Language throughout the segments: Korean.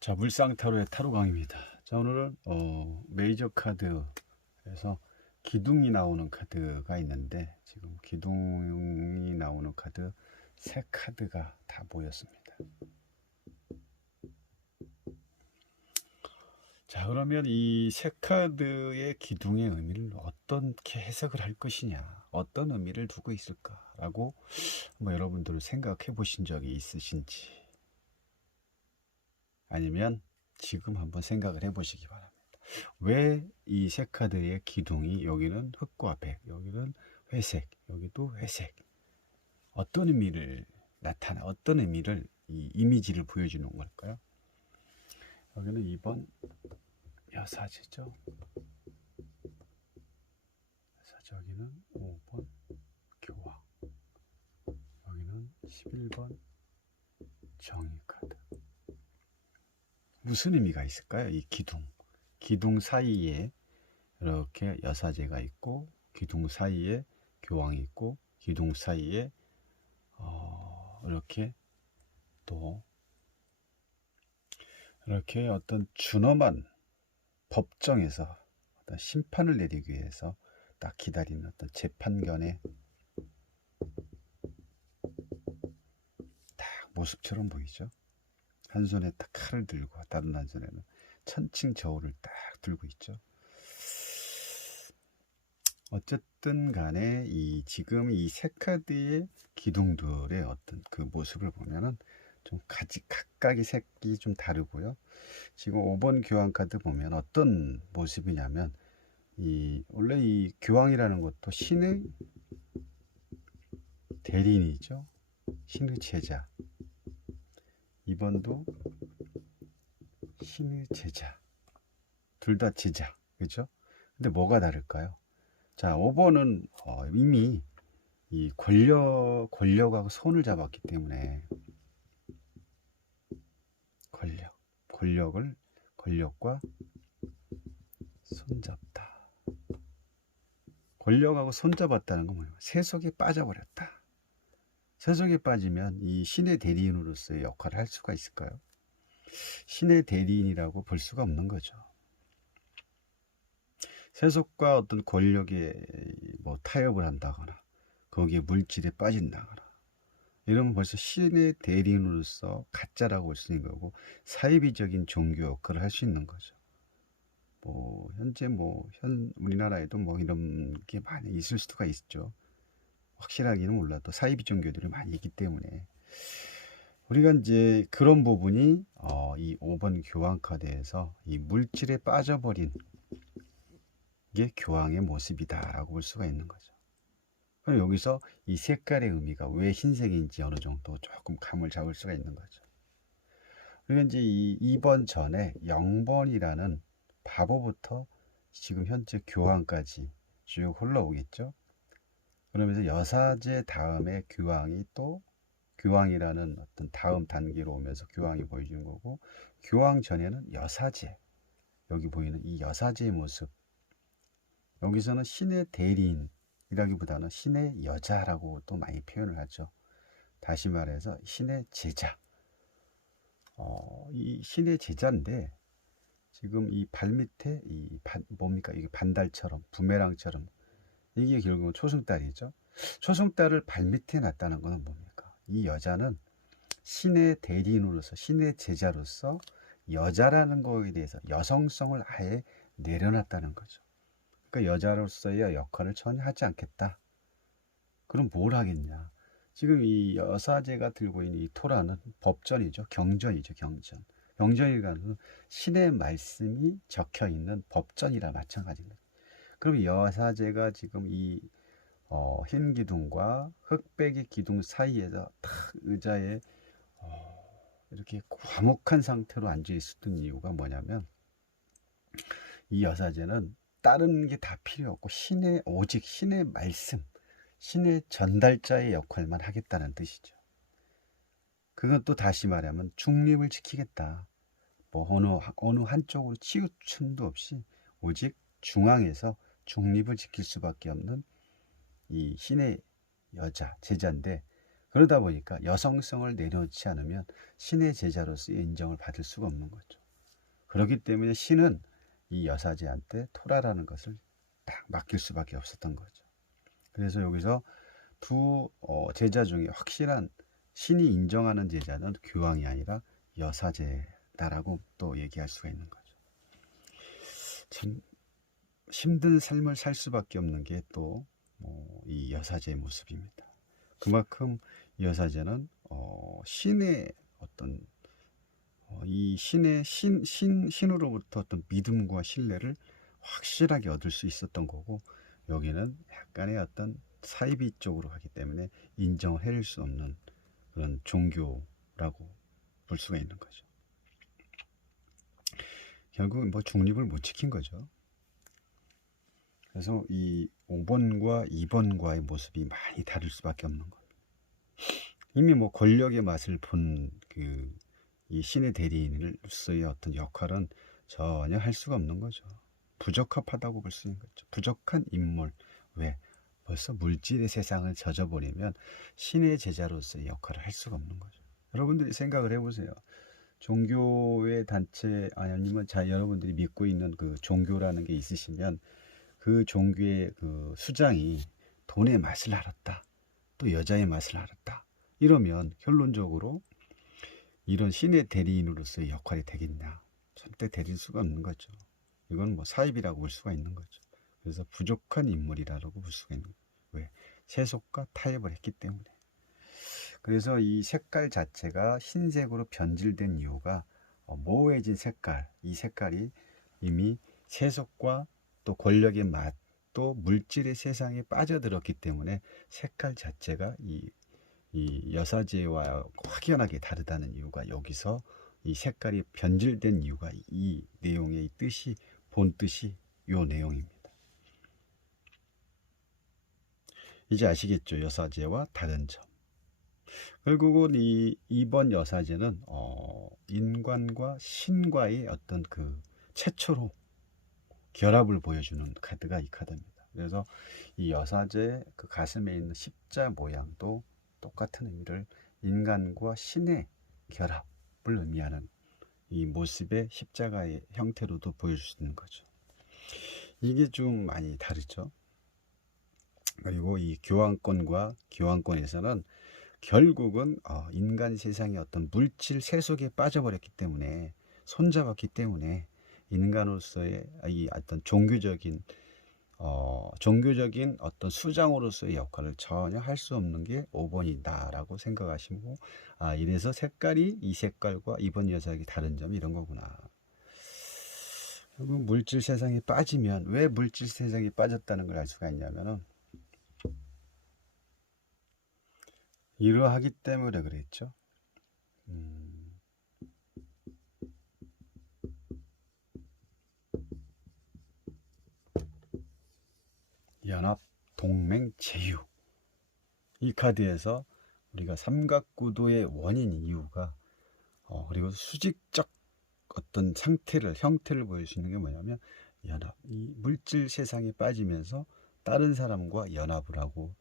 자, 물상타로의 타로 강의입니다. 자, 오늘은 메이저 카드에서 기둥이 나오는 카드가 있는데, 지금 기둥이 나오는 카드 세 카드가 다 모였습니다. 자, 그러면 이 세 카드의 기둥의 의미를 어떻게 해석을 할 것이냐, 어떤 의미를 두고 있을까라고 여러분들 생각해 보신 적이 있으신지, 아니면 지금 한번 생각을 해 보시기 바랍니다. 왜 이 세 카드의 기둥이, 여기는 흑과 백, 여기는 회색, 여기도 회색, 어떤 의미를 어떤 의미를, 이 이미지를 보여주는 걸까요? 여기는 2번 여사제죠. 여사제. 여기는 5번 교황, 여기는 11번 정의 카드. 무슨 의미가 있을까요? 이 기둥 사이에 이렇게 여사제가 있고, 기둥 사이에 교황이 있고, 기둥 사이에 이렇게 또 이렇게 어떤 준엄한 법정에서 어떤 심판을 내리기 위해서 딱 기다리는 어떤 재판관의 딱 모습처럼 보이죠. 한 손에 딱 칼을 들고 다른 한 손에는 천칭 저울을 딱 들고 있죠. 어쨌든 간에 지금 이 세 카드의 기둥들의 어떤 그 모습을 보면은 좀 각각의 색이 좀 다르고요. 지금 5번 교황 카드 보면 어떤 모습이냐면, 원래 이 교황이라는 것도 신의 대리인이죠. 신의 제자. 2번도 신의 제자. 둘 다 제자. 그죠? 근데 뭐가 다를까요? 자, 5번은 이미 이 권력하고 손을 잡았기 때문에, 권력과 손잡다. 권력하고 손잡았다는 건 뭐예요? 세속에 빠져버렸다. 세속에 빠지면 이 신의 대리인으로서의 역할을 할 수가 있을까요? 신의 대리인이라고 볼 수가 없는 거죠. 세속과 어떤 권력에 타협을 한다거나, 거기에 물질에 빠진다거나, 이러면 벌써 신의 대리인으로서 가짜라고 볼 수 있는 거고, 사이비적인 종교 역할을 할 수 있는 거죠. 현재 우리나라에도 이런 게 많이 있을 수가 있죠. 확실하기는 몰라도 사이비 종교들이 많이 있기 때문에, 우리가 이제 그런 부분이 이 5번 교황 카드에서 이 물질에 빠져버린 게 교황의 모습이다라고 볼 수가 있는 거죠. 그럼 여기서 이 색깔의 의미가 왜 흰색인지 어느 정도 조금 감을 잡을 수가 있는 거죠. 그리고 이제 이 2번 전에 0번이라는 바보부터 지금 현재 교황까지 쭉 흘러오겠죠. 그러면서 여사제 다음에 교황이 또, 교황이라는 어떤 다음 단계로 오면서 교황이 보여주는 거고, 교황 전에는 여사제, 여기 보이는 이 여사제의 모습, 여기서는 신의 대리인이라기보다는 신의 여자라고 또 많이 표현을 하죠. 다시 말해서 신의 제자. 이 신의 제자인데, 지금 이 발밑에 뭡니까? 이게 반달처럼, 부메랑처럼, 이게 결국은 초승달이죠. 초승달을 발밑에 놨다는 것은 뭡니까? 이 여자는 신의 대리인으로서, 신의 제자로서 여자라는 거에 대해서 여성성을 아예 내려놨다는 거죠. 그러니까 여자로서의 역할을 전혀 하지 않겠다. 그럼 뭘 하겠냐? 지금 이 여사제가 들고 있는 이 토라는 법전이죠. 경전이죠. 경전이라는 신의 말씀이 적혀 있는 법전이라 마찬가지입니다. 그럼 여사제가 지금 이 흰 기둥과 흑백의 기둥 사이에서 탁 의자에 이렇게 과묵한 상태로 앉아 있었던 이유가 뭐냐면, 이 여사제는 다른 게 다 필요 없고 오직 신의 말씀, 신의 전달자의 역할만 하겠다는 뜻이죠. 그건 또 다시 말하면 중립을 지키겠다. 어느 한쪽으로 치우침도 없이 오직 중앙에서 중립을 지킬 수밖에 없는 이 신의 여자, 제자인데, 그러다 보니까 여성성을 내려놓지 않으면 신의 제자로서의 인정을 받을 수가 없는 거죠. 그렇기 때문에 신은 이 여사제한테 토라라는 것을 딱 맡길 수밖에 없었던 거죠. 그래서 여기서 두 제자 중에 확실한 신이 인정하는 제자는 교황이 아니라 여사제다라고 또 얘기할 수가 있는 거죠. 참 힘든 삶을 살 수밖에 없는 게 또 이 여사제의 모습입니다. 그만큼 여사제는 신의 어떤 이 신으로부터 어떤 믿음과 신뢰를 확실하게 얻을 수 있었던 거고, 여기는 약간의 어떤 사이비 쪽으로 하기 때문에 인정을 해줄 수 없는 그런 종교라고 볼 수가 있는 거죠. 결국 뭐 중립을 못 지킨 거죠. 그래서 이 5번과 2번과의 모습이 많이 다를 수밖에 없는 겁니다. 이미 뭐 권력의 맛을 본 이 신의 대리인으로서의 어떤 역할은 전혀 할 수가 없는 거죠. 부적합하다고 볼 수 있는 거죠. 부족한 인물. 왜? 벌써 물질의 세상을 젖어버리면 신의 제자로서의 역할을 할 수가 없는 거죠. 여러분들이 생각을 해보세요. 종교의 단체 아니면 여러분들이 믿고 있는 그 종교라는 게 있으시면 그 종교의 그 수장이 돈의 맛을 알았다, 또 여자의 맛을 알았다, 이러면 결론적으로 이런 신의 대리인으로서의 역할이 되겠냐? 절대 되릴 수가 없는 거죠. 이건 뭐 사입이라고 볼 수가 있는 거죠. 그래서 부족한 인물이라고 볼 수가 있는 거예요. 왜? 세속과 타협을 했기 때문에. 그래서 이 색깔 자체가 흰색으로 변질된 이유가 모호해진 색깔, 이 색깔이 이미 세속과 또 권력의 맛, 또 물질의 세상에 빠져들었기 때문에 색깔 자체가 이 여사제와 확연하게 다르다는 이유가, 여기서 이 색깔이 변질된 이유가 이 내용의 뜻이, 본 뜻이 요 내용입니다. 이제 아시겠죠? 여사제와 다른 점. 결국은 이 2번 여사제는 인간과 신과의 어떤 그 최초로 결합을 보여주는 카드가 이 카드입니다. 그래서 이 여사제 그 가슴에 있는 십자 모양도 똑같은 의미를, 인간과 신의 결합을 의미하는 이 모습의 십자가의 형태로도 보여줄 수 있는 거죠. 이게 좀 많이 다르죠. 그리고 이 교황권과 교황권에서는 결국은 인간 세상의 어떤 물질 세속에 빠져버렸기 때문에, 손잡았기 때문에 인간으로서의 이 어떤 종교적인 어떤 수장으로서의 역할을 전혀 할 수 없는 게 5번이다라고 생각하시고, 이래서 색깔이 이 색깔과 이번 여사기 다른 점이 이런 거구나. 결국 물질 세상에 빠지면, 왜 물질 세상에 빠졌다는 걸 알 수가 있냐면은 이러하기 때문에 그랬죠. 연합, 동맹, 제휴. 이 카드에서 우리가 삼각구도의 원인 이유가 그리고 수직적 어떤 형태를 보일 수 있는 게 뭐냐면, 연합, 이 물질 세상에 빠지면서 다른 사람과 연합을 하고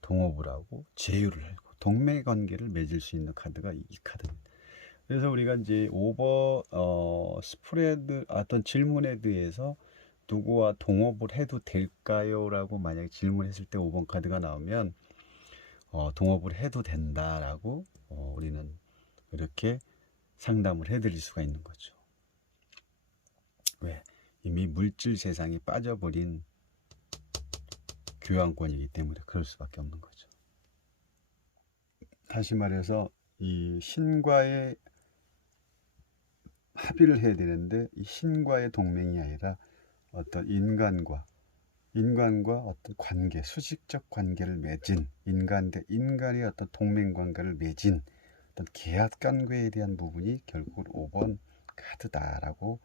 동업을 하고 제휴를 하고 동맹 관계를 맺을 수 있는 카드가 이 카드입니다. 그래서 우리가 이제 오버 스프레드 어떤 질문에 대해서 누구와 동업을 해도 될까요? 라고 만약에 질문했을 때 5번 카드가 나오면 동업을 해도 된다라고 우리는 이렇게 상담을 해드릴 수가 있는 거죠. 왜? 이미 물질 세상에 빠져버린 교황권이기 때문에 그럴 수밖에 없는 거죠. 다시 말해서 이 신과의 합의를 해야 되는데, 이 신과의 동맹이 아니라 어떤 인간과 어떤 관계, 수직적 관계를 맺은, 인간 대 인간의 어떤 동맹 관계를 맺은 어떤 계약 관계에 대한 부분이 결국은 5번 카드다라고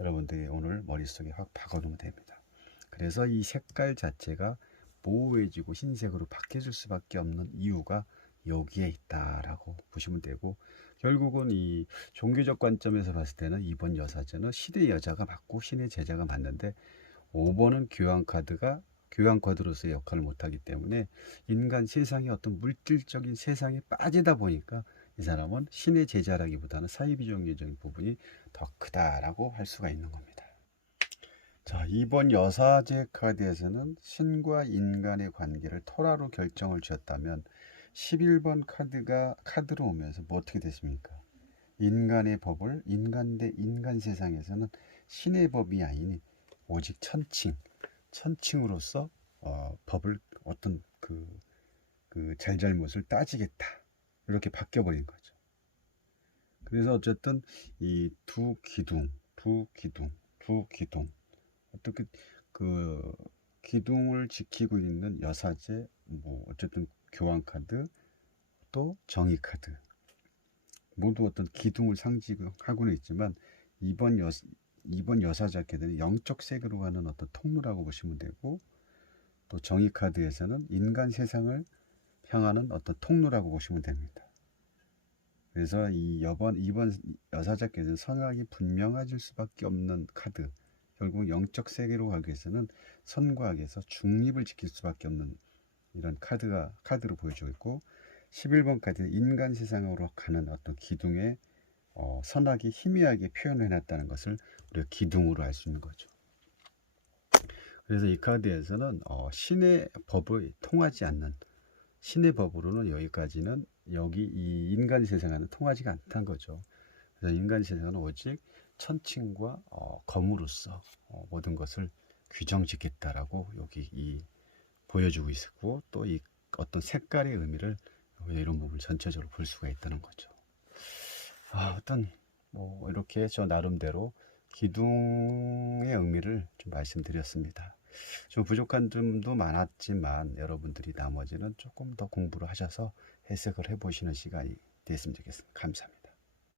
여러분들이 오늘 머릿속에 확 박아놓으면 됩니다. 그래서 이 색깔 자체가 모호해지고 흰색으로 바뀌어질 수밖에 없는 이유가 여기에 있다라고 보시면 되고, 결국은 이 종교적 관점에서 봤을 때는 이번 여사제는 신의 여자가 맞고 신의 제자가 맞는데, 5번은 교황 카드가 교환 카드로서의 역할을 못하기 때문에 인간 세상의 어떤 물질적인 세상에 빠지다 보니까 이 사람은 신의 제자라기보다는 사이비종교적인 부분이 더 크다라고 할 수가 있는 겁니다. 자, 이번 여사제 카드에서는 신과 인간의 관계를 토라로 결정을 지었다면 11번 카드로 오면서 뭐 어떻게 됐습니까? 인간의 법을 인간 대 인간 세상에서는 신의 법이 아니니 오직 천칭으로서 법을 어떤 그 잘잘못을 따지겠다 이렇게 바뀌어버린 거죠. 그래서 어쨌든 이 두 기둥 어떻게 그 기둥을 지키고 있는 여사제 뭐 어쨌든 교환 카드 또 정의 카드 모두 어떤 기둥을 상징하고는 있지만 이번 여 이번 여사제 카드는 영적 세계로 가는 어떤 통로라고 보시면 되고 또 정의 카드에서는 인간 세상을 향하는 어떤 통로라고 보시면 됩니다. 그래서 이번 여사제 카드는 선악이 분명해질 수밖에 없는 카드. 결국 영적 세계로 가기 위해서는 선과 악에서 중립을 지킬 수밖에 없는 이런 카드로 보여주고 있고 11번 카드는 인간 세상으로 가는 어떤 기둥의 선악이 희미하게 표현해 놨다는 것을 우리가 기둥으로 알 수 있는 거죠. 그래서 이 카드에서는 신의 법을 통하지 않는 신의 법으로는 여기까지는 이 인간 세상과는 통하지가 않다는 거죠. 그래서 인간 세상은 오직 천칭과 검으로서 모든 것을 규정짓겠다라고 여기 보여주고 있고 또 이 어떤 색깔의 의미를 이런 부분을 전체적으로 볼 수가 있다는 거죠. 어떤 뭐 이렇게 저 나름대로 기둥의 의미를 좀 말씀드렸습니다. 좀 부족한 점도 많았지만 여러분들이 나머지는 조금 더 공부를 하셔서 해석을 해보시는 시간이 됐으면 좋겠습니다. 감사합니다.